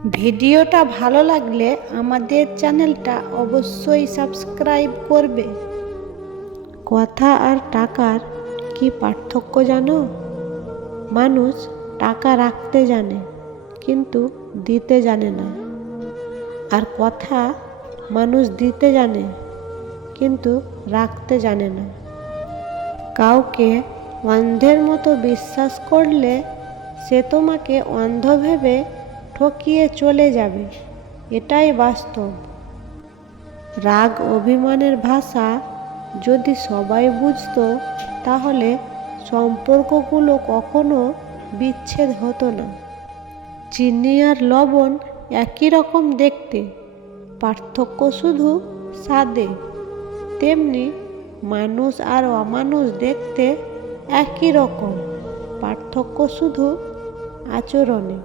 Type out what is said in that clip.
ভিডিওটা ভালো লাগলে আমাদের চ্যানেলটা অবশ্যই সাবস্ক্রাইব করবে। কথা আর টাকার কি পার্থক্য জানো? মানুষ টাকা রাখতে জানে কিন্তু দিতে জানে না, আর কথা মানুষ দিতে জানে কিন্তু রাখতে জানে না। কাউকে অন্ধের মতো বিশ্বাস করলে সে তোমাকে অন্ধ ভেবে ঠকিয়ে চলে যাবে, এটাই বাস্তব। রাগ অভিমানের ভাষা যদি সবাই বুঝতো তাহলে সম্পর্কগুলো কখনো বিচ্ছেদ হতো না। চিনি আর লবণ একই রকম দেখতে, পার্থক্য শুধু স্বাদে। তেমনি মানুষ আর অমানুষ দেখতে একই রকম, পার্থক্য শুধু আচরণে।